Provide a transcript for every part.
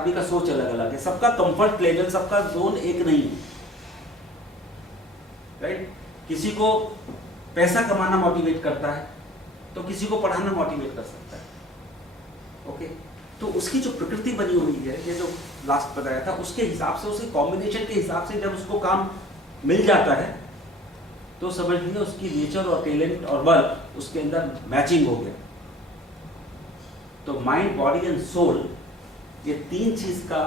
सभी का सोच अलग अलग है, सबका कंफर्ट लेवल, सबका जोन एक नहीं है, राइट। किसी को पैसा कमाना मोटिवेट करता है तो किसी को पढ़ाना मोटिवेट कर सकता है, ओके। तो उसकी जो प्रकृति बनी हुई है, ये जो लास्ट बताया था, उसके हिसाब से, उसके कॉम्बिनेशन के हिसाब से जब उसको काम मिल जाता है तो समझ लीजिए उसकी नेचर और टैलेंट और वर्क उसके अंदर मैचिंग हो गया। तो माइंड, बॉडी एंड सोल, ये तीन चीज का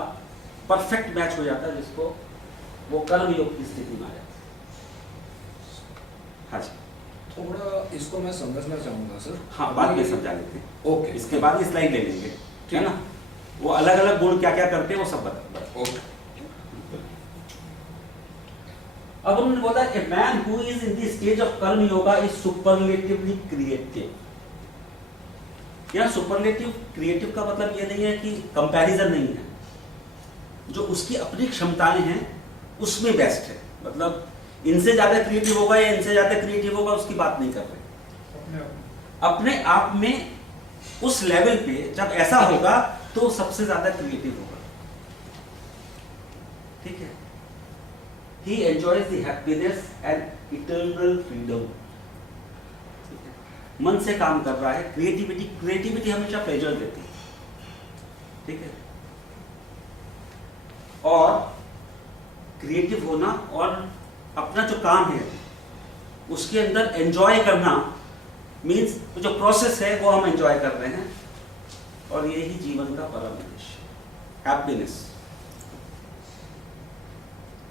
परफेक्ट मैच हो जाता है, जिसको वो कर्म योग की स्थिति में आ जाता है। हाँ जी, थोड़ा इसको मैं समझना चाहूंगा सर। हाँ, बाद में समझा लेते हैं, ओके। इसके बाद ये स्लाइड ले लेंगे, ठीक है ना। वो अलग अलग गुण क्या क्या करते हैं वो सब बता। ओके। अब उन्होंने बोला a man who is in the stage of कर्म योगा इज सुपरलेटिवली क्रिएटिव। यहाँ सुपरलेटिव क्रिएटिव का मतलब ये नहीं है कि कंपैरिजन नहीं है, जो उसकी अपनी क्षमताएं हैं उसमें बेस्ट है। मतलब इनसे ज्यादा क्रिएटिव होगा या इनसे ज्यादा क्रिएटिव होगा उसकी बात नहीं कर रहे, अपने आप में उस लेवल पे जब ऐसा होगा तो सबसे ज्यादा क्रिएटिव होगा, ठीक है। He enjoys the happiness and eternal freedom। मन से काम कर रहा है, क्रिएटिविटी हमेशा प्लेजर देती है, ठीक है। और क्रिएटिव होना और अपना जो काम है उसके अंदर एंजॉय करना मीन्स जो प्रोसेस है वो हम एंजॉय कर रहे हैं, और यही जीवन का परम उद्देश्य, हैप्पीनेस,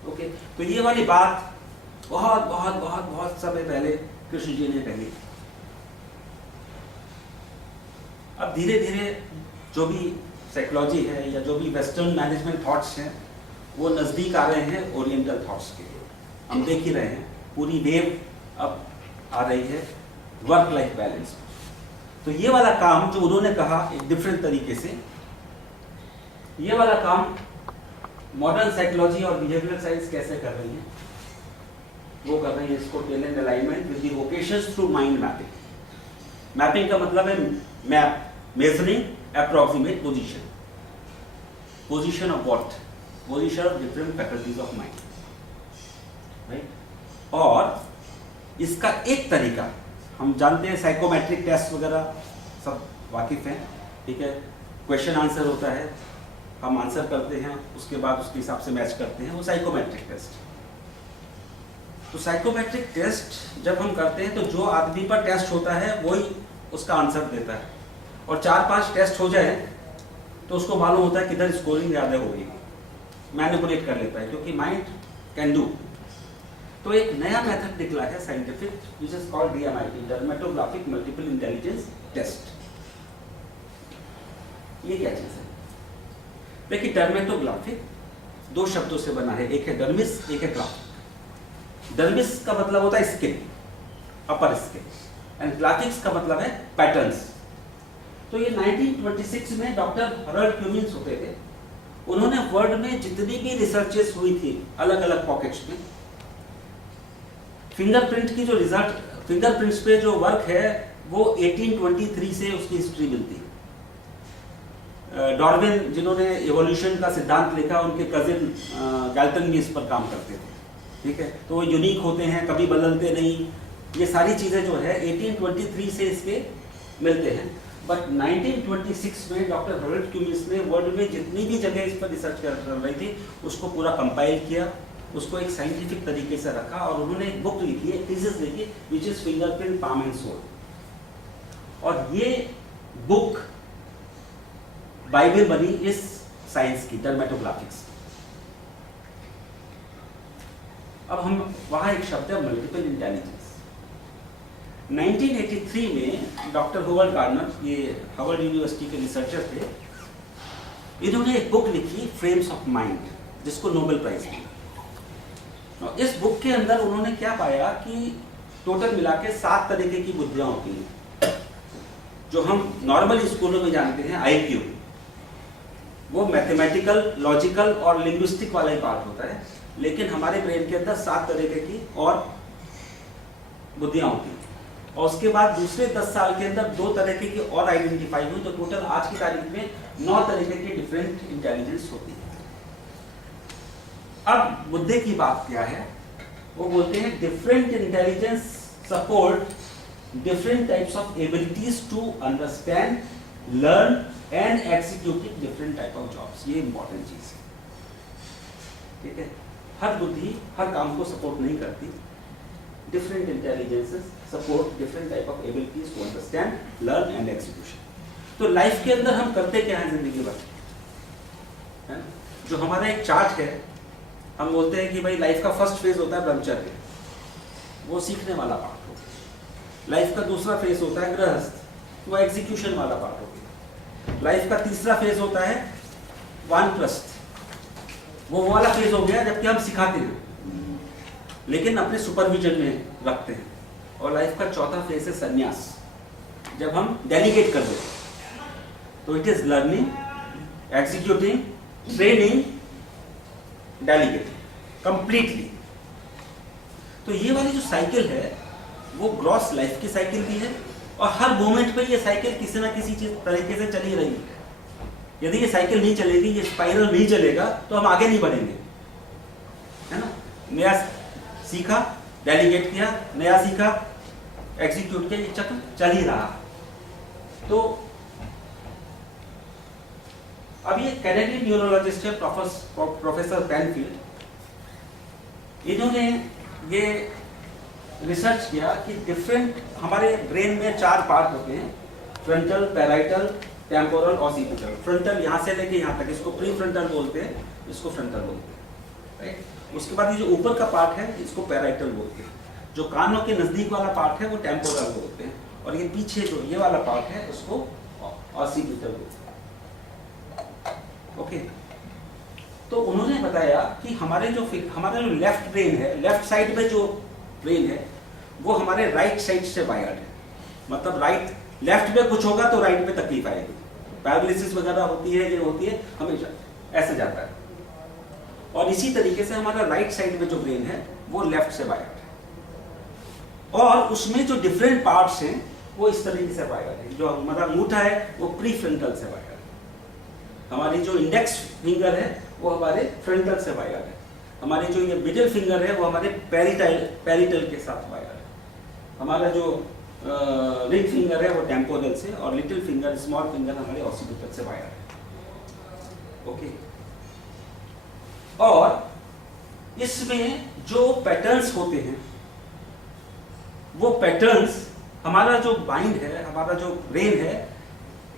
ओके। तो ये वाली बात बहुत बहुत बहुत बहुत समय पहले कृष्ण जी ने कही। अब धीरे धीरे जो भी साइकोलॉजी है या जो भी वेस्टर्न मैनेजमेंट थॉट्स हैं वो नज़दीक आ रहे हैं ओरिएंटल थॉट्स के। हम देख ही रहे हैं पूरी वेव अब आ रही है वर्क लाइफ बैलेंस। तो ये वाला काम जो उन्होंने कहा एक डिफरेंट तरीके से, ये वाला काम मॉडर्न साइकोलॉजी और बिहेवियरल साइंस कैसे कर रही है, वो कर रही है इसको talent alignment with the vocations through mind mapping. Mapping का मतलब है map, measuring approximate position, position of what, position of different faculties of mind, right. और इसका एक तरीका हम जानते हैं, साइकोमेट्रिक टेस्ट वगैरह सब वाकिफ हैं, ठीक है। क्वेश्चन आंसर होता है, हम आंसर करते हैं, उसके बाद उसके हिसाब से मैच करते हैं, वो साइकोमेट्रिक टेस्ट। तो साइकोमेट्रिक टेस्ट जब हम करते हैं तो जो आदमी पर टेस्ट होता है वही उसका आंसर देता है, और 4-5 टेस्ट हो जाए तो उसको मालूम होता है किधर स्कोरिंग ज़्यादा होगी, मैनिपुलेट कर लेता है, क्योंकि माइंड कैन डू। तो एक नया मेथड निकला है scientific, which is called DMIT, dermatographic multiple intelligence test. ये क्या चीज़ है? देखिए, डर्मेटोग्राफिक 2 शब्दों से बना है, एक है डर्मिस, एक है ग्राफिक। डर्मिस का मतलब होता है skin, upper skin, and graphics का मतलब है पैटर्न्स। तो ये 1926 में डॉक्टर हरल्ड क्यूमिन्स होते थे, उन्होंने वर्ल्ड में जितनी भी रिसर्चेस हुई थी अलग अलग पॉकेट्स में, फिंगरप्रिंट की जो रिजल्ट, फिंगरप्रिंट्स पे जो वर्क है वो 1823 से उसकी हिस्ट्री मिलती है। डार्विन जिन्होंने एवोल्यूशन का सिद्धांत लिखा, उनके कजिन गैल्टन भी इस पर काम करते थे, ठीक है। तो वो यूनिक होते हैं, कभी बदलते नहीं, ये सारी चीज़ें जो है 1823 से इसके मिलते हैं। बट 1926 में डॉक्टर हरल्ड क्यूमिन्स ने वर्ल्ड में जितनी भी जगह इस पर रिसर्च कर रही थी उसको पूरा कंपाइल किया, उसको एक साइंटिफिक तरीके से रखा, और उन्होंने एक बुक लिखी है, थीसिस लिखी, which is fingerprint, palm and sole. और ये बुक बाइबल बनी इस साइंस की, डर्मेटोग्राफिक्स। अब हम वहां एक शब्द है मल्टीपल इंटेलिजेंस। 1983 में डॉक्टर होवर्ड गार्डनर, ये हार्वर्ड यूनिवर्सिटी के रिसर्चर थे, इन्होंने एक बुक लिखी फ्रेम्स ऑफ माइंड, जिसको नोबेल प्राइज मिला। इस बुक के अंदर उन्होंने क्या पाया कि टोटल मिला के 7 तरीके की बुद्धियां होती हैं। जो हम नॉर्मल स्कूलों में जानते हैं IQ, वो मैथमेटिकल, लॉजिकल और लिंग्विस्टिक वाला ही पार्ट होता है, लेकिन हमारे ब्रेन के अंदर 7 तरीके की और बुद्धियां होती हैं। और उसके बाद दूसरे 10 साल के अंदर 2 तरह की और आइडेंटिफाई हुई, तो टोटल आज की तारीख में 9 तरह की डिफरेंट इंटेलिजेंस होती है। अब मुद्दे की बात क्या है, वो बोलते हैं different intelligence support different types of abilities to understand, learn and execute different type of jobs. ये इंपॉर्टेंट चीज है, ठीक है। हर बुद्धि हर काम को सपोर्ट नहीं करती। Different intelligences support different type of abilities to understand, learn and execution. तो लाइफ के अंदर हम करते क्या है जिंदगी भर, है ना? जो हमारा एक चार्ट है, हम बोलते हैं कि भाई लाइफ का फर्स्ट फेज होता है ब्रह्मचर्य, वो सीखने वाला पार्ट हो गया। लाइफ का दूसरा फेज होता है गृहस्थ, वो एग्जीक्यूशन वाला पार्ट हो गया। लाइफ का तीसरा फेज होता है वानप्रस्थ, वो वाला फेज हो गया जबकि हम सिखाते हैं लेकिन अपने सुपरविजन में रखते हैं। और लाइफ का चौथा फेज है संन्यास, जब हम डेलीगेट कर देते हैं। तो it is learning, executing, training, delegating completely. तो ये वाली जो साइकिल है वो ग्रॉस लाइफ की साइकिल भी है, और हर मोमेंट पे ये साइकिल किसी ना किसी चीज तरीके से चली रही है। यदि ये साइकिल नहीं चलेगी, ये स्पाइरल नहीं चलेगा, तो हम आगे नहीं बढ़ेंगे, है ना। नया सीखा, डेलीगेट किया, नया सीखा, एग्जीक्यूट किया, ये चक्र चल ही रहा। तो अब ये कैनेडियन न्यूरोलॉजिस्ट है प्रोफेसर पेनफील्ड, इन्होंने ये रिसर्च किया कि डिफरेंट हमारे ब्रेन में 4 पार्ट होते हैं, frontal, parietal, temporal, occipital. Frontal यहाँ से लेके यहाँ तक, इसको प्री फ्रंटल बोलते हैं, इसको फ्रंटल बोलते हैं, राइट। उसके बाद ये जो ऊपर का पार्ट है इसको पैराइटल बोलते हैं, जो कानों के नजदीक वाला पार्ट है वो टेम्पोरल बोलते हैं, और ये पीछे जो ये वाला पार्ट है उसको ऑसिपिटल बोलते हैं, ओके। तो उन्होंने बताया कि हमारा जो लेफ्ट ब्रेन है, लेफ्ट साइड में जो ब्रेन है वो हमारे राइट साइड से वायर्ड है। मतलब राइट, लेफ्ट में कुछ होगा तो राइट में तकलीफ आएगी, पैरालिसिस वगैरह होती है, ये होती है, हमेशा ऐसे जाता है। और इसी तरीके से हमारा राइट साइड में जो ब्रेन है वो लेफ्ट से वायर्ड है, और उसमें जो डिफरेंट पार्ट्स हैं वो इस तरीके से वायर्ड है। जो हमारा अंगूठा है वो प्री फ्रंटल से वायर्ड है, हमारी जो इंडेक्स फिंगर है वो हमारे फ्रंटल से वायर्ड है, हमारी जो ये मिडिल फिंगर है वो हमारे पैरिटल के साथ वायर्ड है, हमारा जो रिंग फिंगर है वो टेम्पोरल से, और लिटिल फिंगर, स्मॉल फिंगर हमारे ऑसिपिटल से वायर्ड है, ओके। और इसमें जो पैटर्न्स होते हैं वो पैटर्न्स, हमारा जो माइंड है, हमारा जो ब्रेन है,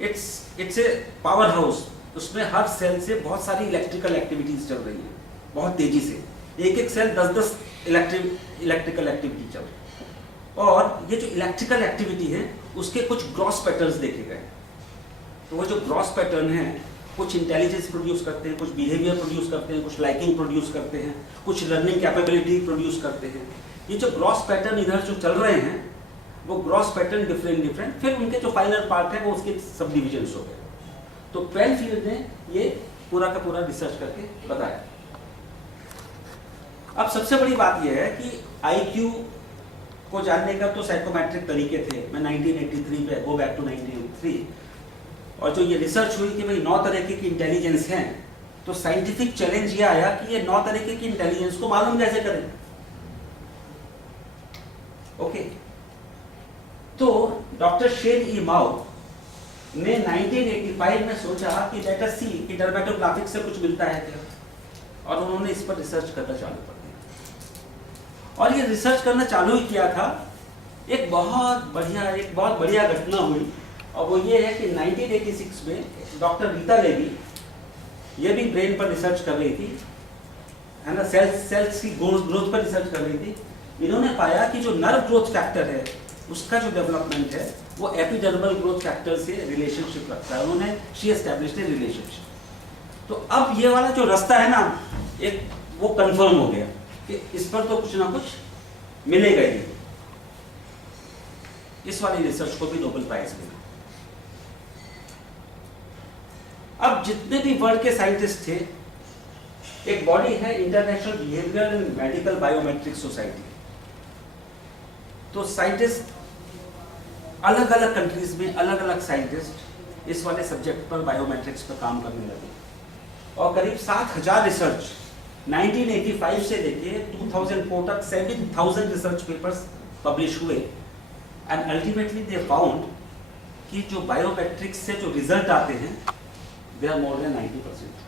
इट्स ए पावर हाउस। उसमें हर सेल से बहुत सारी इलेक्ट्रिकल एक्टिविटीज चल रही है बहुत तेजी से, एक एक सेल 10-10 इलेक्ट्रिकल एक्टिविटी चल रही है। और ये जो इलेक्ट्रिकल एक्टिविटी है उसके कुछ ग्रॉस पैटर्न्स देखे गए। तो वो जो ग्रॉस पैटर्न है, कुछ इंटेलिजेंस प्रोड्यूस करते हैं, कुछ बिहेवियर प्रोड्यूस करते हैं, कुछ लाइकिंग प्रोड्यूस करते हैं, कुछ लर्निंग कैपेबिलिटी प्रोड्यूस करते हैं। ये जो ग्रॉस पैटर्न इधर जो चल रहे हैं वो ग्रॉस पैटर्न डिफरेंट, फिर उनके जो फाइनल पार्ट है वो उसके सब डिविजन्स हो गए। तो पेनफील्ड ने ये पूरा का पूरा रिसर्च करके बताया। अब सबसे बड़ी बात यह है कि आईक्यू को जानने का तो साइकोमेट्रिक तरीके थे। मैं 1983 पे गो बैक टू 1983, और जो ये रिसर्च हुई कि भाई 9 तरीके की इंटेलिजेंस हैं, तो साइंटिफिक चैलेंज ये आया कि ये 9 तरीके की इंटेलिजेंस को मालूम कैसे करें, ओके। तो डॉक्टर शेन ई माओ ने 1985 में सोचा कि लेट अस सी कि डर्मेटोग्राफिक से कुछ मिलता है क्या, और उन्होंने इस पर रिसर्च करना चालू कर दिया। और ये रिसर्च करना चालू ही किया था, एक बहुत बढ़िया घटना हुई, और वो ये है कि 1986 में डॉक्टर रीता लेवी, ये भी ब्रेन पर रिसर्च कर रही थी, है ना, सेल्स की ग्रोथ पर रिसर्च कर रही थी। इन्होंने पाया कि जो नर्व ग्रोथ फैक्टर है उसका जो डेवलपमेंट है वो एपिडर्मल ग्रोथ फैक्टर से रिलेशनशिप रखता है। उन्होंने शी एस्टैब्लिश्ड ए रिलेशनशिप। तो अब ये वाला जो रास्ता है ना, एक वो कंफर्म हो गया कि इस पर तो कुछ ना कुछ मिलेगा ही। इस वाली रिसर्च को भी नोबेल प्राइज मिला। अब जितने भी वर्ल्ड के साइंटिस्ट थे, एक बॉडी है international behavioural and medical biometric society. तो साइंटिस्ट अलग अलग कंट्रीज में अलग अलग साइंटिस्ट इस वाले सब्जेक्ट पर बायोमेट्रिक्स पर काम करने लगे और करीब 7,000 रिसर्च 1985 से लेके 2004 तक 7,000 रिसर्च पेपर्स पब्लिश हुए एंड अल्टीमेटली दे फाउंड कि जो बायोमेट्रिक्स से जो रिजल्ट आते हैं दे आर मोर देन 90%।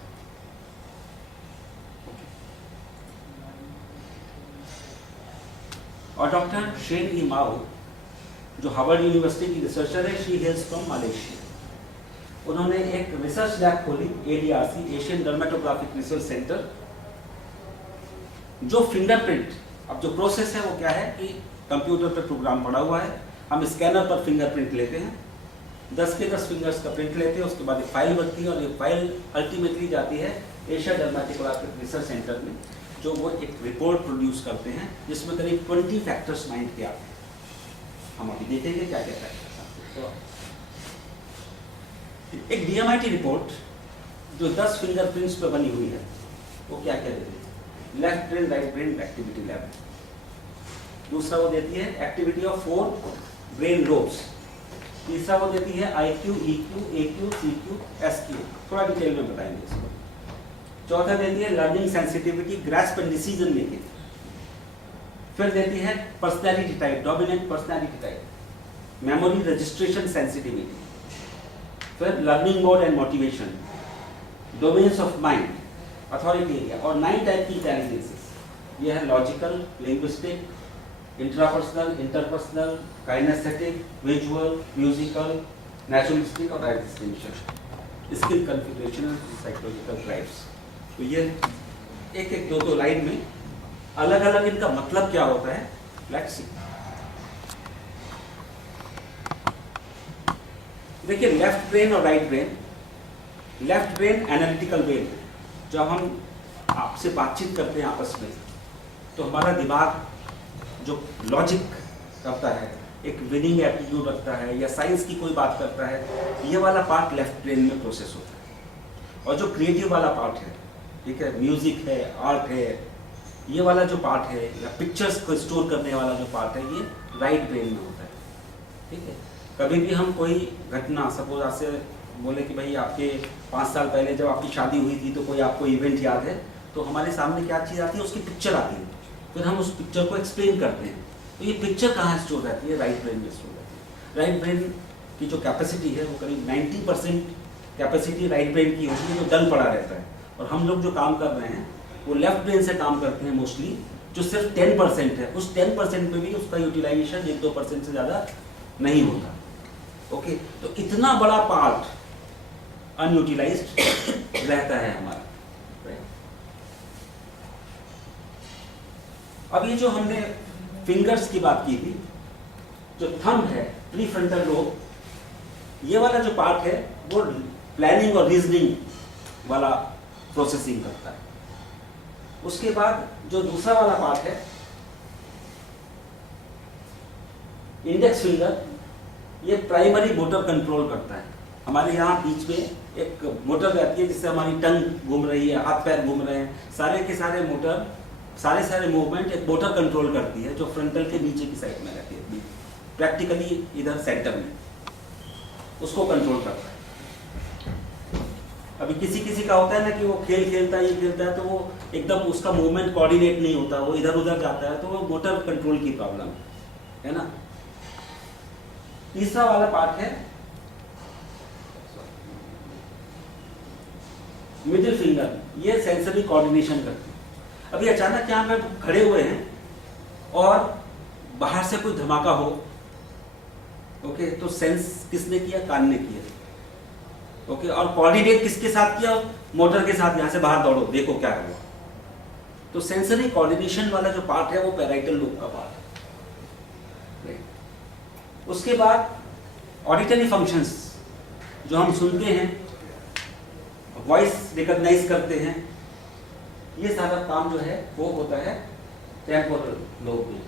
और डॉक्टर शेन ई माओ जो हार्वर्ड यूनिवर्सिटी की रिसर्चर है, शी हेल्स फ्रॉम मलेशिया, उन्होंने एक रिसर्च लैब खोली ADRC, एशियन डर्मेटोग्राफिक रिसर्च सेंटर, जो फिंगरप्रिंट, अब जो प्रोसेस है वो क्या है कि कंप्यूटर पर प्रोग्राम पड़ा हुआ है, हम स्कैनर पर फिंगरप्रिंट लेते हैं, 10 के 10 फिंगर्स का प्रिंट लेते हैं, उसके बाद एक फाइल बनती है और ये फाइल अल्टीमेटली जाती है एशियन डर्मेटोग्राफिक रिसर्च सेंटर में, जो वो एक रिपोर्ट प्रोड्यूस करते हैं जिसमें करीब 20 फैक्टर्स माइंड के आते हैं। हम अभी देखेंगे क्या क्या फैक्टर्स आते हैं। तो एक DMIT रिपोर्ट जो 10 फिंगरप्रिंट्स पे बनी हुई है वो क्या क्या देती है? Left brain right brain activity level. दूसरा वो देती है एक्टिविटी ऑफ 4 ब्रेन लोब्स। तीसरा वो देती है IQ, EQ, AQ, CQ, SQ, थोड़ा डिटेल में बताएंगे इसको। चौथा देती है learning sensitivity, grasp and decision making. फिर देती है personality type, dominant personality type, memory registration sensitivity, फिर learning mode and motivation, domains of mind, authority area, और 9 टाइप की इंटेलिजेंसेस। ये है logical, linguistic, intrapersonal, interpersonal, kinesthetic, visual, musical, naturalistic और existential, skill configuration, psychological drives. तो ये एक एक दो लाइन में अलग अलग इनका मतलब क्या होता है, लेट्स सी। देखिए लेफ्ट ब्रेन और right brain. Left brain analytical brain, जब हम आपसे बातचीत करते हैं आपस में तो हमारा दिमाग जो लॉजिक करता है, एक विनिंग एप्टीट्यूड रखता है या साइंस की कोई बात करता है, ये वाला पार्ट लेफ्ट ब्रेन में प्रोसेस होता है। और जो क्रिएटिव वाला पार्ट है, ठीक है, म्यूजिक है, आर्ट है, ये वाला जो पार्ट है या पिक्चर्स को स्टोर करने वाला जो पार्ट है, ये राइट ब्रेन में होता है। ठीक है, कभी भी हम कोई घटना, सपोज आपसे बोले कि भाई आपके 5 साल पहले जब आपकी शादी हुई थी तो कोई आपको इवेंट याद है, तो हमारे सामने क्या चीज़ आती है, उसकी पिक्चर आती है, फिर हम उस पिक्चर को एक्सप्लेन करते हैं। तो ये पिक्चर कहाँ स्टोर रहती है? राइट ब्रेन में स्टोर रहती है। राइट ब्रेन की जो कैपेसिटी है वो करीब 90% कैपेसिटी राइट ब्रेन की होती है, जो डल पड़ा रहता है। और हम लोग जो काम कर रहे हैं वो लेफ्ट ब्रेन से काम करते हैं मोस्टली, जो सिर्फ 10% है। उस 10% में भी उसका यूटिलाइजेशन 1-2% से ज़्यादा नहीं होता। ओके, तो इतना बड़ा पार्ट अनयूटिलाइज्ड रहता है हमारा। अब ये जो हमने फिंगर्स की बात की थी, जो थंब है, प्रीफ्रंटल लोब, ये वाला जो पार्ट है वो प्लानिंग और रीजनिंग वाला प्रोसेसिंग करता है। उसके बाद जो दूसरा वाला पार्ट है, इंडेक्स फिंगर, ये प्राइमरी मोटर कंट्रोल करता है। हमारे यहाँ बीच में एक मोटर रहती है जिससे हमारी टंग घूम रही है, हाथ पैर घूम रहे हैं, सारे के सारे मोटर, सारे मूवमेंट एक मोटर कंट्रोल करती है, जो फ्रंटल के नीचे की साइड में रहती है, प्रैक्टिकली इधर सेंटर में, उसको कंट्रोल करता है। अभी किसी का होता है ना कि वो खेल खेलता है तो वो एकदम उसका मूवमेंट कोऑर्डिनेट नहीं होता, वो इधर उधर जाता है, तो वो मोटर कंट्रोल की प्रॉब्लम है ना। तीसरा वाला पार्ट है मिडिल फिंगर, ये सेंसरी कोऑर्डिनेशन करती है। अभी अचानक यहाँ पे खड़े हुए हैं और बाहर से कोई धमाका हो, ओके, तो सेंस किसने किया? कान ने किया। ओके, और कोऑर्डिनेट किसके साथ किया? मोटर के साथ, यहाँ से बाहर दौड़ो, देखो क्या हुआ। तो सेंसरी कोऑर्डिनेशन वाला जो पार्ट है वो पैराइटल लोब का पार्ट है। उसके बाद ऑडिटरी फंक्शंस, जो हम सुनते हैं, वॉइस रिकॉग्नाइज करते हैं, ये सारा काम जो है वो होता है टेम्पोरल लोब में।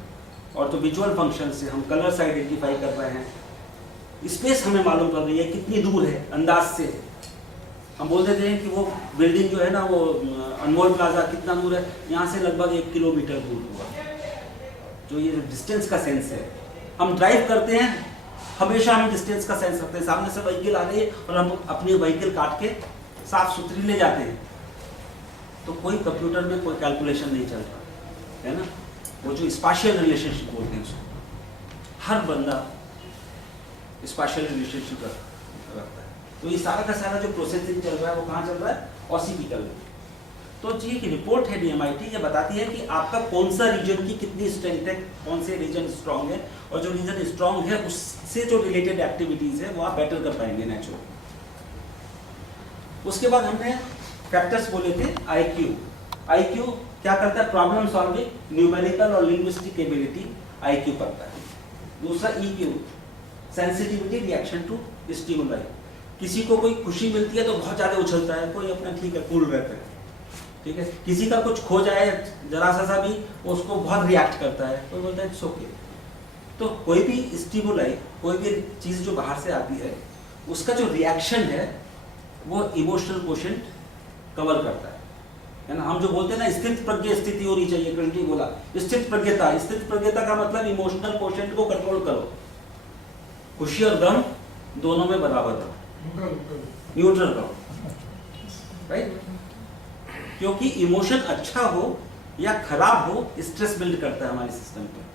और जो विजुअल फंक्शन से हम कलर्स आइडेंटिफाई कर रहे हैं, स्पेस हमें मालूम कर रही है कितनी दूर है, अंदाज से हम बोल देते हैं कि वो बिल्डिंग जो है ना, वो अनमोल प्लाजा कितना दूर है, यहाँ से लगभग 1 किलोमीटर दूर हुआ। जो ये डिस्टेंस का सेंस है, हम ड्राइव करते हैं हमेशा हम डिस्टेंस का सेंस रखते हैं, सामने से व्हीकल आ रही है और हम अपनी व्हीकल काट के साफ सुथरी ले जाते हैं, तो कोई कंप्यूटर में कोई कैलकुलेशन नहीं चल रहा है ना। वो जो स्पाशियल रिलेशनशिप बोलते हैं उसको, हर बंदा स्पाशियल रिलेशनशिप रखता है। तो ये सारा का सारा जो प्रोसेसिंग चल रहा है वो कहाँ चल रहा है, ऑसिपिटल में। तो जी एक रिपोर्ट है DMIT, ये बताती है कि आपका कौन सा रीजन की कितनी स्ट्रेंथ है, कौन से रीजन स्ट्रांग है, और जो रीजन स्ट्रांग है उससे जो रिलेटेड एक्टिविटीज है वो आप बेटर कर पाएंगे नेचुरली। उसके बाद हमने फैक्टर्स बोले थे IQ क्या करता है, प्रॉब्लम सॉल्विंग, न्यूमेरिकल और लिंग्विस्टिक एबिलिटी IQ करता है। दूसरा EQ, sensitivity reaction to stimuli, किसी को कोई खुशी मिलती है तो बहुत ज्यादा उछलता है, कोई अपना ठीक है कूल रहता है, ठीक है। किसी का कुछ खो जाए जरा सा भी उसको बहुत रिएक्ट करता है, कोई बोलता है इट्स ओके। तो कोई भी स्टिमुलाई, कोई भी चीज जो बाहर से आती है उसका जो रिएक्शन है वो इमोशनल कोशेंट कवर करता है ना। हम जो बोलते हैं ना स्थित प्रज्ञ स्थिति होनी चाहिए, क्लिंटन बोला स्थित प्रज्ञता का मतलब इमोशनल कोशेंट को कंट्रोल करो, खुशी और गम दोनों में बराबर रहो, न्यूट्रल रहो, राइट। क्योंकि इमोशन अच्छा हो या खराब हो स्ट्रेस बिल्ड करता है हमारे सिस्टम पे,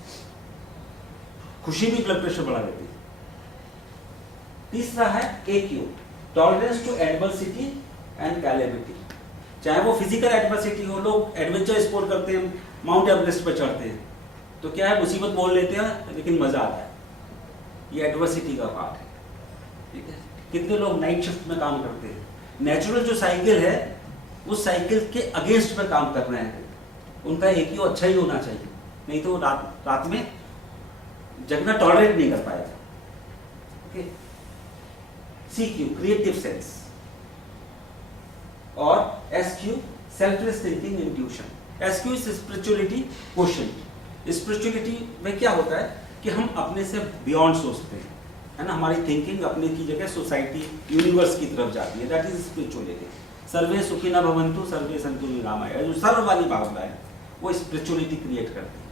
खुशी भी ब्लड प्रेशर बढ़ा देती है। तीसरा है AQ, tolerance to adversity and capability, चाहे वो फिजिकल एडवर्सिटी हो, लोग एडवेंचर स्पोर्ट करते हैं, माउंट एवरेस्ट पर चढ़ते हैं, तो क्या है मुसीबत बोल लेते हैं लेकिन मजा आता है, ये एडवर्सिटी का पार्ट है, ठीक है। कितने लोग नाइट शिफ्ट में काम करते हैं, नेचुरल जो साइकिल है उस साइकिल के अगेंस्ट में काम कर रहे हैं, उनका AQ अच्छा ही होना चाहिए, नहीं तो रात में जगना टॉलरेट नहीं कर पाएगा, ओके। CQ, क्रिएटिव सेंस, और SQ, selfless thinking intuition. SQ spirituality quotient, spirituality में क्या होता है कि हम अपने से बियॉन्ड सोचते हैं, है ना, हमारी थिंकिंग अपने की जगह सोसाइटी यूनिवर्स की तरफ जाती है, दैट इज स्पिरिचुअलिटी। सर्वे सुखिनः भवन्तु सर्वे सन्तु निरामया, जो सर्व वाली भावना है वो स्पिरिचुअलिटी क्रिएट करती है,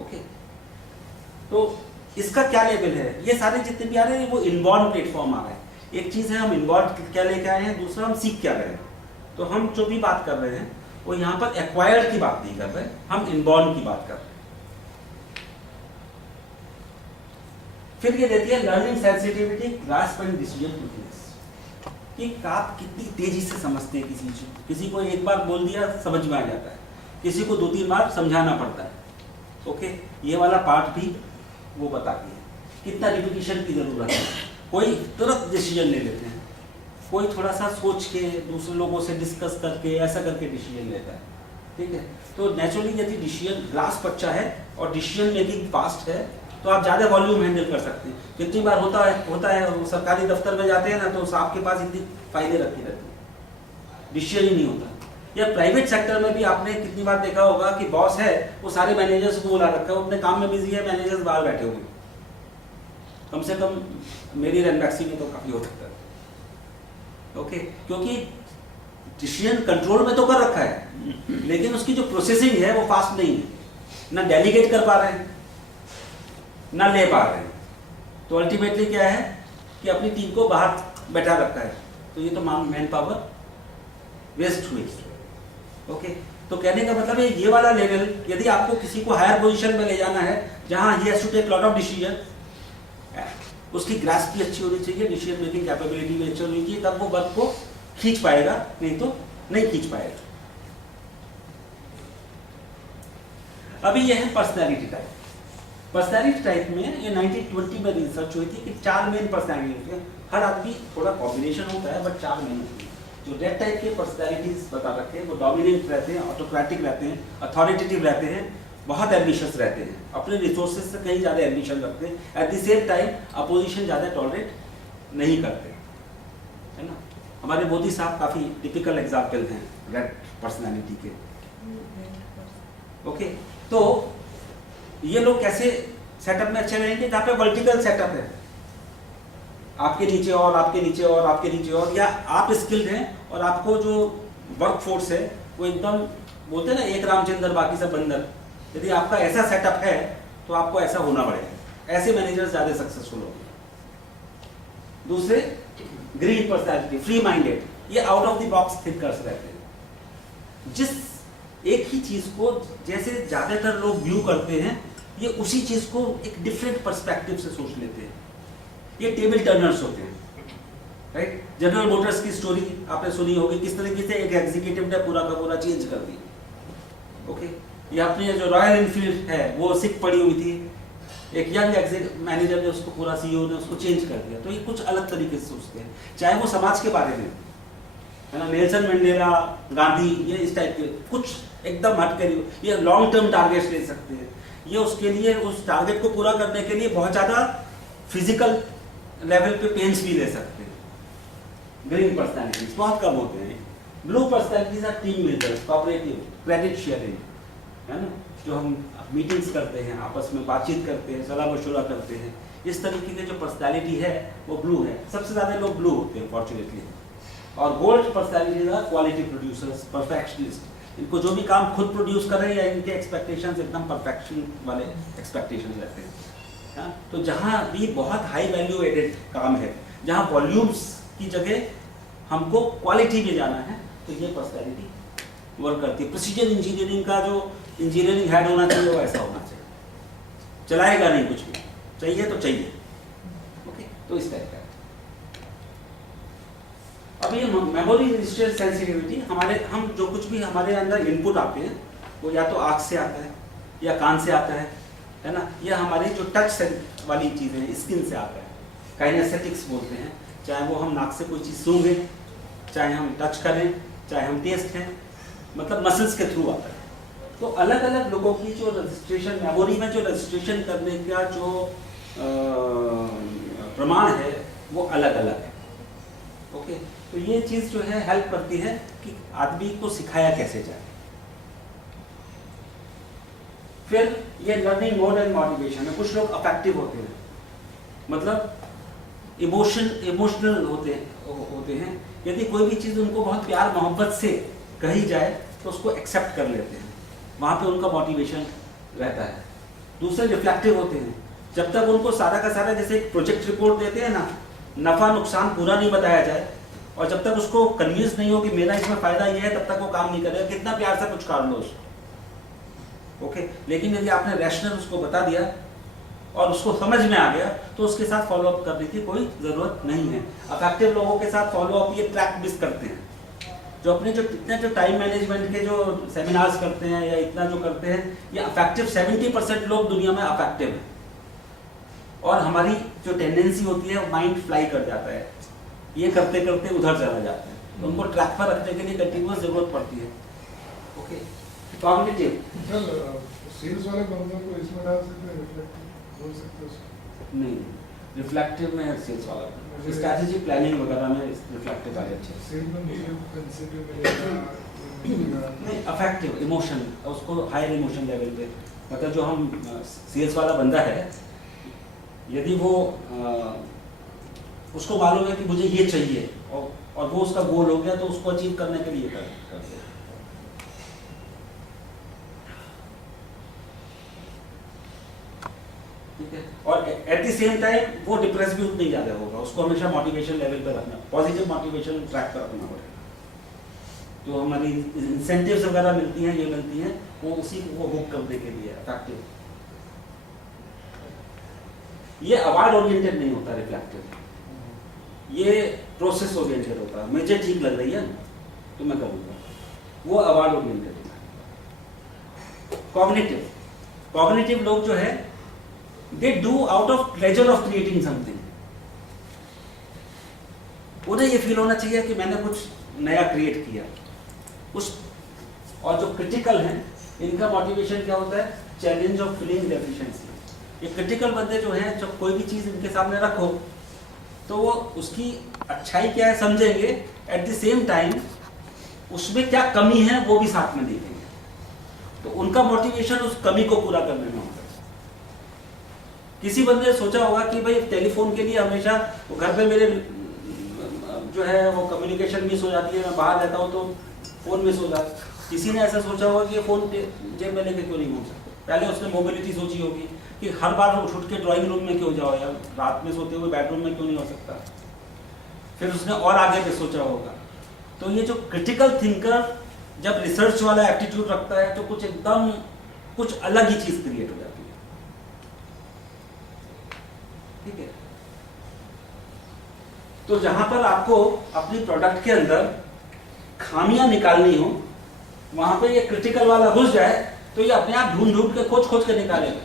ओके। तो इसका क्या लेवल है, ये सारे जितने भी आ रहे हैं वो इनबॉर्न प्लेटफॉर्म आ रहे हैं। एक चीज है हम इनबॉर्न क्या लेके आए हैं, दूसरा हम सीख क्या रहे हैं। तो हम जो भी बात कर रहे हैं वो यहाँ पर एक्वायर्ड की बात नहीं कर रहे, हम इनबॉर्न की बात कर रहे हैं। फिर ये देती है learning sensitivity, grasp and decision quickness, कि आप कितनी तेजी से समझते हैं किसी चीज, किसी को एक बार बोल दिया समझ में आ जाता है, किसी को 2-3 बार समझाना पड़ता है, ओके। ये वाला पार्ट भी वो बताती है कितना रिपीटिशन की जरूरत है। कोई तुरंत डिसीजन ले लेते हैं, कोई थोड़ा सा सोच के दूसरे लोगों से डिस्कस करके ऐसा करके डिसीजन लेता है, ठीक है। तो नेचुरली यदि डिसीजन ग्रास्प अच्छा है और डिसीजन मेकिंग फास्ट है तो आप ज़्यादा वॉल्यूम हैंडल कर सकते हैं। कितनी बार होता है सरकारी दफ्तर में जाते हैं ना तो आपके पास इतनी फाइलें रखी रहती है, डिसीजन ही नहीं होता। या प्राइवेट सेक्टर में भी आपने कितनी बार देखा होगा कि बॉस है वो सारे मैनेजर्स को बुला रखा है, वो अपने काम में बिजी है, मैनेजर्स बाहर बैठे हुए, कम से कम मेरी रैनबैक्सी में तो काफी हो सकता है, ओके। क्योंकि डिसीजन कंट्रोल में तो कर रखा है लेकिन उसकी जो प्रोसेसिंग है वो फास्ट नहीं है, ना डेलीगेट कर पा रहे हैं ना ले पा रहे हैं। तो अल्टीमेटली क्या है कि अपनी टीम को बाहर बैठा रखा है, तो ये तो मैन पावर वेस्ट हुई, ओके। तो कहने का मतलब है ये वाला लेवल, यदि आपको किसी को हायर पोजीशन में ले जाना है जहां he has to take lot of decision, उसकी ग्रास्प भी अच्छी होनी चाहिए, डिसीजन मेकिंग कैपेबिलिटी भी अच्छी होनी चाहिए, तब वो वर्क को खींच पाएगा, नहीं तो नहीं खींच पाएगा। अभी ये है पर्सनैलिटी टाइप। पर्सनैलिटी टाइप में ये 1920 में रिसर्च हुई थी कि 4 मेन पर्सनैलिटी होती है, हर आदमी थोड़ा कॉम्बिनेशन होता है बट 4 मेन होती है। जो रेड टाइप के पर्सनैलिटीज बता रखे हैं वो डोमिनेंट रहते हैं, ऑटोक्रेटिक रहते हैं, अथॉरिटेटिव रहते हैं, बहुत एम्बिशियस रहते हैं, अपने रिसोर्सेज से कहीं ज़्यादा एम्बिशन रखते हैं, at the same time opposition ज़्यादा टॉलरेट नहीं करते, है ना। हमारे मोदी साहब काफ़ी टिपिकल एग्जाम्पल हैं रेड पर्सनैलिटी के, ओके। तो ये लोग कैसे सेटअप में अच्छे रहेंगे जहाँ पे वर्टिकल सेटअप है, आपके नीचे और आपके नीचे और आपके नीचे और, या आप स्किल्ड हैं और आपको जो वर्क फोर्स है वो एकदम बोलते हैं ना एक रामचंद्र बाकी सब बंदर, यदि आपका ऐसा सेटअप है तो आपको ऐसा होना पड़ेगा, ऐसे मैनेजर ज़्यादा सक्सेसफुल होंगे। दूसरे ग्रीन पर्सनैलिटी, फ्री माइंडेड, ये out of the box thinkers रहते हैं। जिस एक ही चीज को जैसे ज्यादातर लोग व्यू करते हैं, ये उसी चीज को एक डिफरेंट पर्सपेक्टिव से सोच लेते हैं। ये टेबल टर्नर्स होते हैं, राइट। जनरल मोटर्स की स्टोरी आपने सुनी होगी, किस तरीके से एक एग्जीक्यूटिव ने पूरा का पूरा चेंज कर दिया। ओके, ये अपनी जो रॉयल एनफील्ड है वो सिक पड़ी हुई थी, एक यंग मैनेजर ने उसको पूरा सीईओ ने उसको चेंज कर दिया। तो ये कुछ अलग तरीके से सोचते हैं, चाहे वो समाज के बारे में है ना, नेल्सन मंडेला, गांधी, ये इस टाइप के कुछ एकदम हट कर, ये लॉन्ग टर्म टारगेट्स ले सकते हैं। ये उसके लिए उस टारगेट को पूरा करने के लिए बहुत ज़्यादा फिजिकल लेवल पे पेन्स भी ले सकते हैं। ग्रीन पर्सनैलिटीज बहुत कम होते हैं। Blue personalities are team builders, cooperative, credit sharing, है ना, जो हम मीटिंग्स करते हैं, आपस में बातचीत करते हैं, सलाह मशवरा करते हैं। इस तरीके की जो पर्सनैलिटी है वो ब्लू है। सबसे ज़्यादा लोग ब्लू होते हैं फॉर्चुनेटली। और gold personalities are quality producers, perfectionist. इनको जो भी काम खुद प्रोड्यूस कर रहे हैं या इनके एक्सपेक्टेशंस एकदम परफेक्शन वाले एक्सपेक्टेशंस रहते हैं। हाँ, तो जहाँ भी बहुत हाई वैल्यू एडेड काम है, जहाँ वॉल्यूम्स की जगह हमको क्वालिटी में जाना है, तो ये पर्सनैलिटी वर्क करती है। प्रिसीजन इंजीनियरिंग का जो इंजीनियरिंग हेड होना चाहिए वो ऐसा होना चाहिए, चलाएगा नहीं कुछ भी, चाहिए तो चाहिए। ओके, तो इस टाइप का। अब ये मेमोरी रजिस्टर सेंसिटिविटी, हम जो कुछ भी हमारे अंदर इनपुट आते हैं वो या तो आँख से आता है या कान से आता है ना, या हमारी जो टच वाली चीज़ें हैं स्किन से आता है, काइनेस्थेटिक्स बोलते हैं। चाहे वो हम नाक से कोई चीज़ सूंघें, चाहे हम टच करें, चाहे हम टेस्ट करें, मतलब मसल्स के थ्रू आता है। तो अलग अलग लोगों की जो रजिस्ट्रेशन, मेमोरी में जो रजिस्ट्रेशन करने का जो प्रमाण है वो अलग अलग है। ओके, तो ये चीज़ जो है हेल्प करती है कि आदमी को सिखाया कैसे जाए। फिर ये लर्निंग मोड एंड मोटिवेशन में कुछ लोग अफेक्टिव होते हैं, मतलब इमोशनल होते हैं। यदि कोई भी चीज़ उनको बहुत प्यार मोहब्बत से कही जाए तो उसको एक्सेप्ट कर लेते हैं, वहाँ पे उनका मोटिवेशन रहता है। दूसरे रिफ्लेक्टिव होते हैं, जब तक उनको सारा का सारा जैसे एक प्रोजेक्ट रिपोर्ट देते हैं ना, नफ़ा नुकसान पूरा नहीं बताया जाए और जब तक उसको कन्विंस नहीं हो कि मेरा इसमें फ़ायदा ये है, तब तक वो काम नहीं करेगा, कितना प्यार से कुछ कर लो उसको। ओके, लेकिन यदि आपने रैशनल उसको बता दिया और उसको समझ में आ गया तो उसके साथ फॉलोअप करने की कोई ज़रूरत नहीं है। अफेक्टिव लोगों के साथ फॉलोअप ये ट्रैक मिस करते हैं, जो अपने जो इतने जो टाइम मैनेजमेंट के जो सेमिनार्स करते हैं या इतना जो करते हैं, ये अफेक्टिव 70% लोग दुनिया में अफेक्टिव हैं। और हमारी जो टेंडेंसी होती है माइंड फ्लाई कर जाता है, ये करते करते उधर चला जाता है, तो उनको ट्रैक पर रखने के लिए कंटिन्यूअस जरूरत पड़ती है। ओके, कॉग्निटिव सेल्स वाले बंदों को इसमें डाल सकते हैं, रिफ्लेक्टिव बोल सकते हैं नहीं, रिफ्लेक्टिव में सेल्स वाला, स्ट्रैटेजी प्लानिंग वगैरह में रिफ्लेक्टिव वाले अच्छे। सेल में मुझे इंसेंटिव मिलेगा नहीं, अफेक्टिव इमोशन, उसको हायर इमोशन लेवल पे, मतलब जो हम सेल्स वाला बंदा है, यदि वो उसको मालूम है कि मुझे ये चाहिए और वो उसका गोल हो गया, तो उसको अचीव करने के लिए करते हैं। ठीक है, और एट द सेम टाइम वो डिप्रेस भी उतना ही ज़्यादा होगा, उसको हमेशा मोटिवेशन लेवल पे रखना, पॉजिटिव मोटिवेशन ट्रैक पर रखना पड़ेगा। जो हमारी इंसेंटिव्स वगैरह मिलती हैं, ये मिलती हैं, वो उसी को हुक करने के लिए अफेक्टिव। ये अवार्ड ओरिएंटेड नहीं होता रिफ्लेक्टिव, ये प्रोसेस ओरिएंटेड होता है। मुझे ठीक लग रही है तो मैं करूँगा, वो अवार्ड ओरिएंटेड होता है। कॉग्निटिव लोग जो है they do out of pleasure of creating something. उन्हें ये फील होना चाहिए कि मैंने कुछ नया क्रिएट किया उस। और जो क्रिटिकल हैं, इनका मोटिवेशन क्या होता है? Challenge of feeling deficiency. ये क्रिटिकल बंदे जो हैं, जब कोई भी चीज़ इनके सामने रखो तो वो उसकी अच्छाई क्या है समझेंगे, एट द सेम टाइम उसमें क्या कमी है वो भी साथ में देखेंगे, तो उनका मोटिवेशन उस कमी को पूरा करने में होता है। किसी बंदे ने सोचा होगा कि भाई टेलीफोन के लिए हमेशा वो घर पे मेरे जो है वो कम्युनिकेशन मिस हो जाती है, मैं बाहर रहता हूँ तो फ़ोन मिस हो जाता है। किसी ने ऐसा सोचा होगा कि ये फ़ोन जेब में लेके क्यों नहीं घूम सकते। पहले उसने मोबिलिटी सोची होगी कि हर बार उठ के ड्राइंग रूम में क्यों जाओ, या रात में सोते हुए बेडरूम में क्यों नहीं हो सकता। फिर उसने और आगे पे सोचा होगा। तो ये जो क्रिटिकल थिंकर जब रिसर्च वाला एप्टीट्यूड रखता है तो कुछ एकदम कुछ अलग ही चीज क्रिएट हो जाती है। ठीक है, तो जहां पर आपको अपनी प्रोडक्ट के अंदर खामियां निकालनी हो, वहां पे ये क्रिटिकल वाला घुस जाए तो ये अपने आप ढूंढ ढूंढ के खोज के निकालेगा।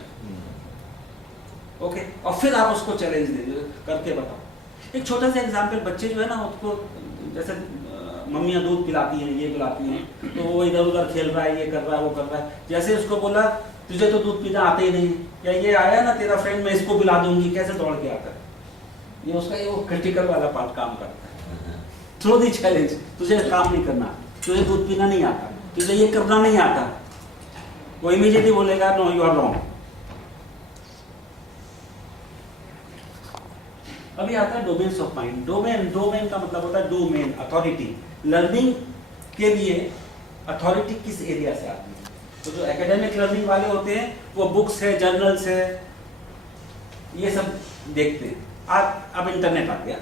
ओके, और फिर आप उसको चैलेंज दीजिए, करके बताओ। एक छोटा सा एग्जांपल, बच्चे जो है ना उसको जैसे मम्मियाँ दूध पिलाती हैं, ये पिलाती हैं, तो वो इधर उधर खेल रहा है, ये कर रहा है, वो कर रहा है। जैसे उसको बोला तुझे तो दूध पीना आते ही नहीं, या ये आया ना तेरा फ्रेंड, मैं इसको पिला दूंगी, कैसे दौड़ के आता है। ये उसका वो क्रिटिकल वाला पार्ट काम करता है। थ्रो दी चैलेंज, तुझे काम नहीं करना, तुझे दूध पीना नहीं आता, तुझे ये करना नहीं आता, वो इमीडिएटली बोलेगा नो यू आर रॉन्ग। अभी आता है डोमेन्स ऑफ माइंड। डोमेन का मतलब होता है डोमेन, अथॉरिटी। लर्निंग के लिए अथॉरिटी किस एरिया से आती है? तो जो एकेडमिक लर्निंग वाले होते हैं वो बुक्स है, जर्नल्स है, ये सब देखते हैं। अब इंटरनेट आ गया,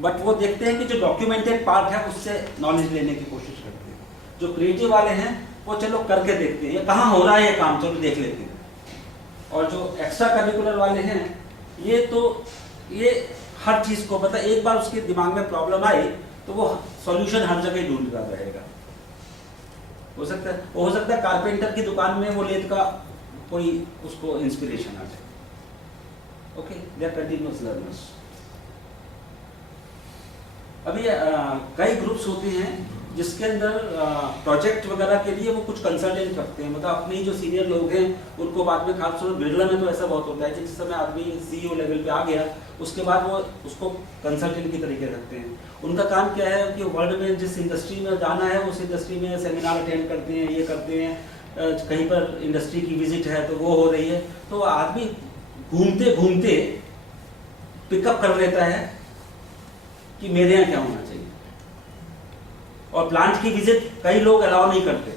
बट वो देखते हैं कि जो डॉक्यूमेंटेड पार्ट है उससे नॉलेज लेने की कोशिश करते हैं। जो क्रिएटिव वाले हैं वो चलो करके देखते हैं, ये कहाँ हो रहा है ये काम, चलो देख लेते हैं। और जो एक्स्ट्रा करिकुलर वाले हैं ये हर चीज को पता, एक बार उसके दिमाग में प्रॉब्लम आई तो वो सॉल्यूशन हर जगह ढूंढ रहा रहेगा। हो सकता है कारपेंटर की दुकान में वो लेद का कोई उसको इंस्पिरेशन आ जाए। Okay, they are continuous learners. अभी कई ग्रुप्स होते हैं जिसके अंदर प्रोजेक्ट वगैरह के लिए वो कुछ कंसल्टेंट रखते हैं, मतलब अपने जो सीनियर लोग हैं उनको बाद में, खासतौर बिरला में तो ऐसा बहुत होता है, जिस समय आदमी CEO लेवल पे आ गया उसके बाद वो उसको कंसल्टेंट की तरीके रखते हैं। उनका काम क्या है कि वर्ल्ड में जिस इंडस्ट्री में जाना है उस इंडस्ट्री में सेमिनार अटेंड करते हैं, ये करते हैं, कहीं पर इंडस्ट्री की विजिट है तो वो हो रही है, तो आदमी घूमते घूमते पिकअप कर लेता है कि मेरे यहाँ क्या होना चाहिए। और प्लांट की विजिट कई लोग अलाउ नहीं करते,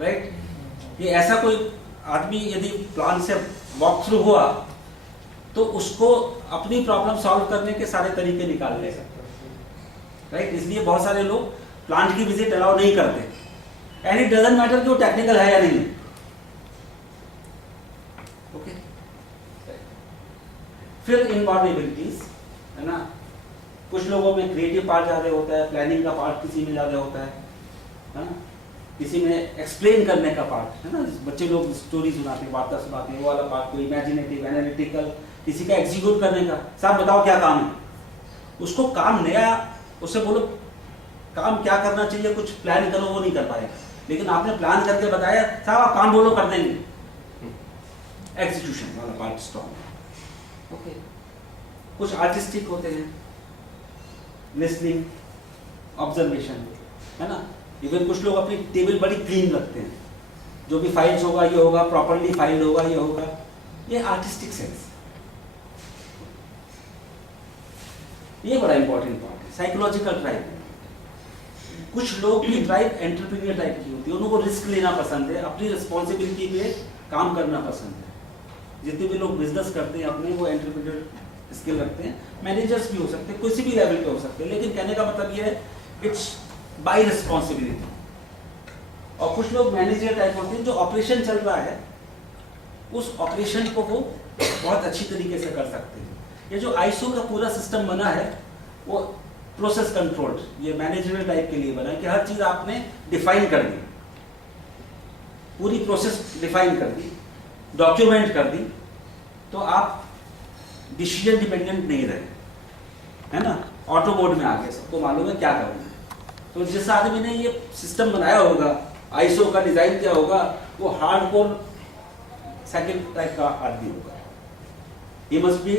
राइट? ये ऐसा कोई आदमी यदि प्लांट से वॉक थ्रू हुआ तो उसको अपनी प्रॉब्लम सॉल्व करने के सारे तरीके निकाल लेगा, राइट? इसलिए बहुत सारे लोग प्लांट की विजिट अलाउ नहीं करते, एंड इट डजंट मैटर कि वो टेक्निकल है या नहीं। ओके, फिर इनवॉल्वेबिलिटीज है ना, कुछ लोगों में क्रिएटिव पार्ट ज्यादा होता है, प्लानिंग का पार्ट किसी में ज्यादा होता है ना, किसी में एक्सप्लेन करने का पार्ट है ना, बच्चे लोग स्टोरी सुनाते हैं, वार्ता सुनाते हैं, वो वाला पार्ट, कोई इमेजिनेटिव, एनालिटिकल, किसी का एग्जीक्यूट करने का, साहब बताओ क्या काम है, उसको काम नया, उससे बोलो काम क्या करना चाहिए, कुछ प्लान करो, वो नहीं कर पाएगा। लेकिन आपने प्लान करके बताया, साहब आप काम बोलो कर देंगे, एग्जीक्यूशन वाला पार्ट स्ट्रॉन्ग। ओके, कुछ आर्टिस्टिक होते हैं, लिसनिंग, ऑब्जर्वेशन, है ना। इवन कुछ लोग अपनी टेबल बड़ी क्लीन रखते हैं, जो भी फाइल्स होगा ये होगा, प्रॉपर्ली फाइल होगा ये होगा, ये आर्टिस्टिक सेंस, ये बड़ा इंपॉर्टेंट पार्ट है। साइकोलॉजिकल ड्राइव, कुछ लोग की ड्राइव एंटरप्रेन्योर टाइप की होती है, उनको रिस्क लेना पसंद है, अपनी रिस्पॉन्सिबिलिटी पे काम करना पसंद है। जितने भी लोग बिजनेस करते हैं अपने, वो एंटरप्रेन्योर स्किल रखते हैं, मैनेजर्स भी हो सकते हैं, किसी भी लेवल पे हो सकते हैं, लेकिन कहने का मतलब ये है इट्स बाय रिस्पॉन्सिबिलिटी। और कुछ लोग मैनेजर टाइप होते हैं, जो ऑपरेशन चल रहा है उस ऑपरेशन को वो बहुत अच्छी तरीके से कर सकते हैं। ये जो आईएसओ का पूरा सिस्टम बना है वो प्रोसेस कंट्रोल, ये मैनेजरियल टाइप के लिए बना है कि हर चीज आपने डिफाइन कर दी, पूरी प्रोसेस डिफाइन कर दी, डॉक्यूमेंट कर दी, तो आप डिसीजन डिपेंडेंट नहीं रहे, है ना। ऑटो मोड में आ गए, सबको मालूम है क्या करना है। तो जिस आदमी ने ये सिस्टम बनाया होगा, आईएसओ का डिजाइन किया होगा, वो हार्डकोर सेकंड टाइप का आदमी होगा। He must be